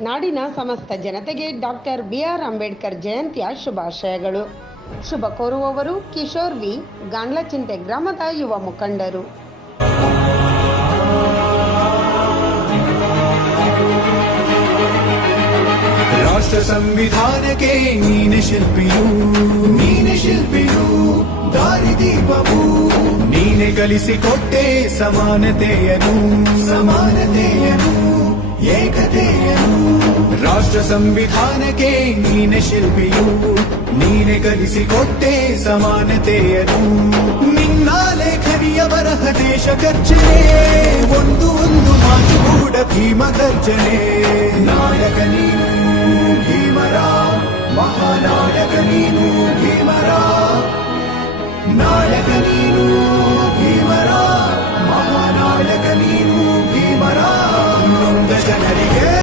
ನಾಡಿನ ಸಮಸ್ತ ಜನತೆಗೆ ಡಾಕ್ಟರ್ ಬಿಆರ್ ಅಂಬೇಡ್ಕರ್ ಜಯಂತಿಯ ಶುಭಾಶಯಗಳು. ಶುಭ ಕೋರುವವರು ಕಿಶೋರ್ ವಿ, ಗಾಂಡ್ಲಚಿಂಟೆ ಗ್ರಾಮದ ಯುವ ಮುಖಂಡರು. ರಾಷ್ಟ್ರ ಸಂವಿಧಾನಕ್ಕೆ ನೀನೆ ಶಿಲ್ಪಿಯು ದಾರಿದೀಪವು ನೀನೆ ಕಲಿಸಿಕೊಟ್ಟೆ ಸಮಾನತೆಯನು ಏಕತೆಯನು. ರಾಷ್ಟ್ರ ಸಂವಿಧಾನಕ್ಕೆ ನೀನೆ ಶಿಲ್ಪಿಯು ನೀನೆ ಕಲಿಸಿಕೊಟ್ಟೆ ಸಮಾನತೆಯನು. ನಿನ್ನ ಲೇಖನಿಯ ಬರಹ ದೇಶ ಗರ್ಜನೆ, ಒಂದು ಮಾತು ಕೂಡ ಭೀಮ ಗರ್ಜನೆ. ನಾಯಕ ನೀನು ಭೀಮರ, ಮಹಾನಾಯಕ ನೀನು ಭೀಮರ, ನಾಯಕ ನೀನು.